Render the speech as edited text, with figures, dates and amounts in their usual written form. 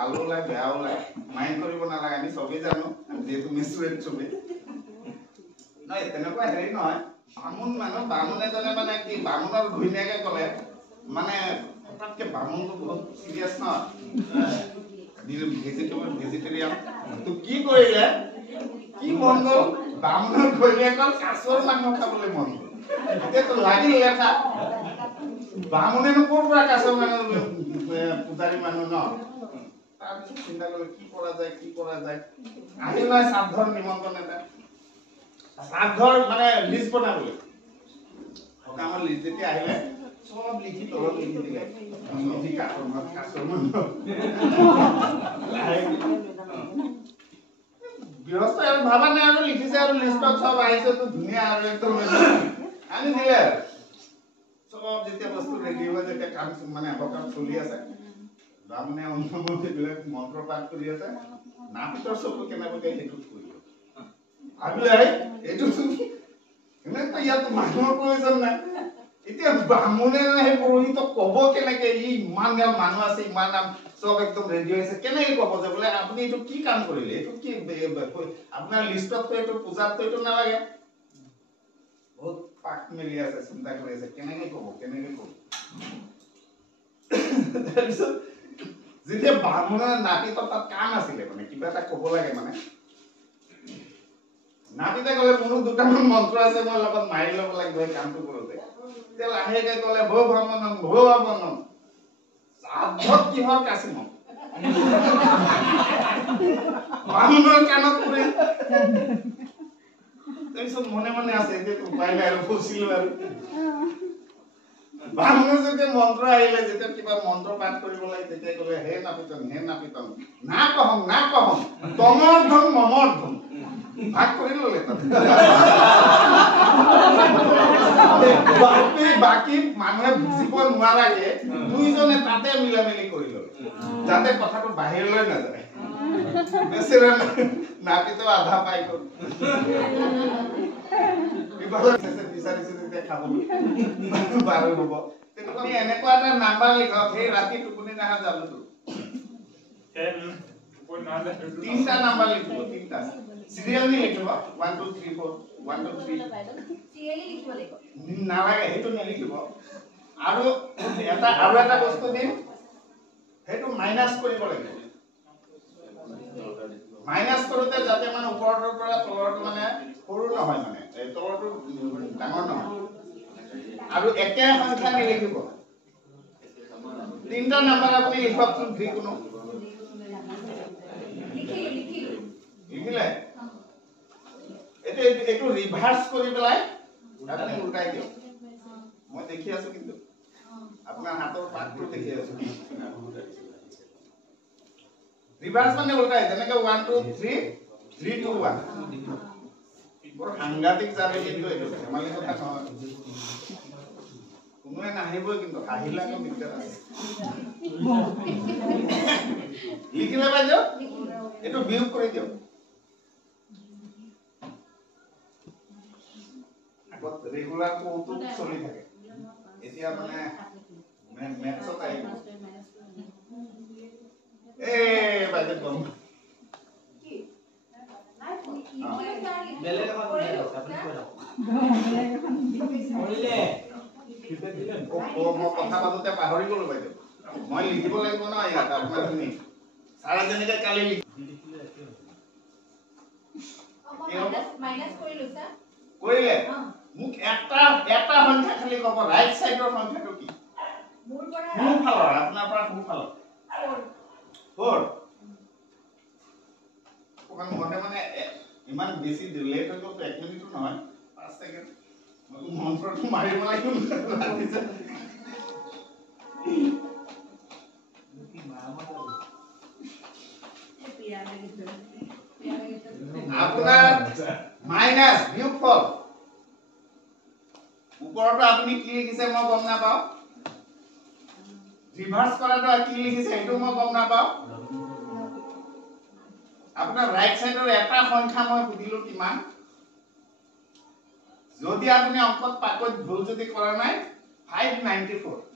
ভালো লাগে বেয়াও লাগে মাইন্ড কৰিব নালাগে আমি সবেই জানো যেহেতু মেচুৰেট চবে নহয় তেনেকুৱা হেৰি নহয় বামুণ মানুহ বামুণ এজনে মানে কি বামুণৰ ঘৈণীয়েকে ক'লে মানে হঠাৎকে বামুণটো বহুত চিৰিয়াছ ন ভেজিটেৰিয়ান তো কি কৰিলে কি মন গ'ল বামুণৰ ঘৈণীয়েকৰ কাছৰ মাংস খাবলৈ মন গ'ল এতিয়াতো লাগিল লেঠা বামুণেনো ক'ৰ পৰা কাছৰ মাংস পূজাৰী মানুহ ন তাৰপিছত চিন্তা কৰিলে কি কৰা যায় আহিল নহয় শ্ৰাদ্ধৰ নিমন্ত্ৰণ এটা শ্ৰাদ্ধৰ মানে লিষ্ট বনাবলৈ আমাৰ লিষ্ট যেতিয়া আহিলে সব লিখি তলত লিখি দিলে লিখি কাছৰ মাংস গৃহস্থ আৰু ভাবা নাই আৰু লিখিছে আৰু লিষ্টত সব আহিছে তো ধুনীয়া আৰু একদম আনি দিলে আৰু সব যেতিয়া বস্তু ৰেডি হৈ যেতিয়া কাম মানে কাম চলি আছে বামুণে অন্যবিলাক মন্ত্ৰ পাঠ কৰি আছে নাপিতৰ চকু কেনেবাকে সেইটোত কৰিব ভাবিলে এইটো এনেতো ইয়াত মানুহৰ প্ৰয়োজন নাই এতিয়া বামুণে সেই পুৰোহিতক ক'ব কেনেকে ইমান গাল মানুহ আছে ইমান নাম সব একদম ৰেডি হৈছে কেনেকে ক'ব যে বোলে আপুনি এইটো কি কাম কৰিলে এইটো কি আপোনাৰ লিষ্টত তো এইটো পূজাত তো এইটো নালাগে বহুত পাক মেলি আছে চিন্তা কৰি আছে কেনেকে ক'ব তাৰপিছত যেতিয়া বামুণৰ নাপিতৰ তাত কাম আছিলে মানে কিবা এটা ক'ব লাগে মানে নাপিতে ক'লে মোৰো দুটামান মন্ত্ৰ আছে মই লগত মাৰি ল'ব লাগিব এই কামটো কৰোঁতে তেতিয়া লাহেকে ক'লে ভো ভ্ৰমণম শ্ৰাদ্ধত কিহৰ কাচিম বামুণৰ কাণত পৰে তাৰপিছত মনে মনে আছে এতিয়া উপায় নাই আৰু ফচিলো আৰু বামুণৰ যেতিয়া মন্ত্ৰ আহিলে যেতিয়া কিবা মন্ত্ৰ পাঠ কৰিব লাগে তেতিয়া ক'লে হে নাপিতন না কহম তমৰ ধন মমৰ ধন ভাগ কৰি ল'লে বাকী মানুহে বুজিব নোৱাৰাকে দুইজনে তাতে মিলামিলি কৰি ল'লে যাতে কথাটো বাহিৰলৈ নাযায় বেচেৰা নাপিতো আধা পাই গ'ল বিচাৰিছে তেতিয়া খাবলৈ বাৰু হ'ব তুমি এনেকুৱা এটা নাম্বাৰ লিখক সেই ৰাতি টোপনি নাহা যাবতো তিনটা নাম্বাৰ লিখিব তিনটা সিরিয়াল নি লিখিব 1 2 3 4 1 2 3 সিরিয়ালি লিখিব লাগিব নালাগে হেতু নিলিখিব আৰু এটা বস্তু দিম হেতু মাইনাস কৰিব লাগিব মাইনাস কৰোতে যাতে মানে ওপৰৰ পৰা তলৰটো মানে সৰু নহয় মানে এই তলৰটো ডাঙৰ নহয় আৰু একে সংখ্যা নিলিখিব তিনটা নাম্বাৰ আপুনি লিখকচোন যিকোনো লিখিলে এটো ৰিভাৰ্স কৰি পেলাই আপুনি উল্টাই দিও মই দেখি আছো কিন্তু আপোনাৰ হাতৰ পাকটো দেখি আছো ৰিভাৰ্স মানে উল্টাই যেনেকৈ 1 2 3 3 2 1 বৰ সাংঘাতিক যাবে কিন্তু এটো ধেমালি কথা নহয় কোনোৱে নাহিবই কিন্তু হাহিলাকে বিদ্যাত আছে লিখিলে বাইদেউ এটো বিয়োগ কৰি দিও আগত ৰেগুলাৰ কোটো চলি থাকে এতিয়া মানে মেথছত আহিব বাইদেউ বম কি বেলে এখন আপুনি কৈ দাও কৰিলে মই কথা পাতোতে পাহৰি গলো বাইদেউ মই লিখিব লাগিব ন ইয়াত আপোনাৰ শুনি সাৰা জনকে কালি মাইনাস কৰিলো স্যাৰ কৰিলে মুক এটা সংখ্যা খালি কব ৰাইট সাইডৰ সংখ্যাটো কি মূল পৰা মূল ফালৰ আপোনাৰ পৰা মূল ফালৰ 4 কোন মানে ইমান বেছি ডিলে হৈ গ'ল 1 মিনিট নহয় 5 সেকেন্ড মই মন্ত্ৰটো মাৰিব লাগিব আপনাৰ মাইনাস বিয়োগফল উপৰটো আপুনি কি লিখিছে মই গম না পাও ৰিভাৰ্স কৰাটো কি লিখিছে এটো মই গম না পাও আপোনাৰ ৰাইট সাইডৰ এটা সংখ্যা মই সুধিলো কিমান যদি আপুনি অঙ্কত পাকত ভুল যদি কৰা নাই 594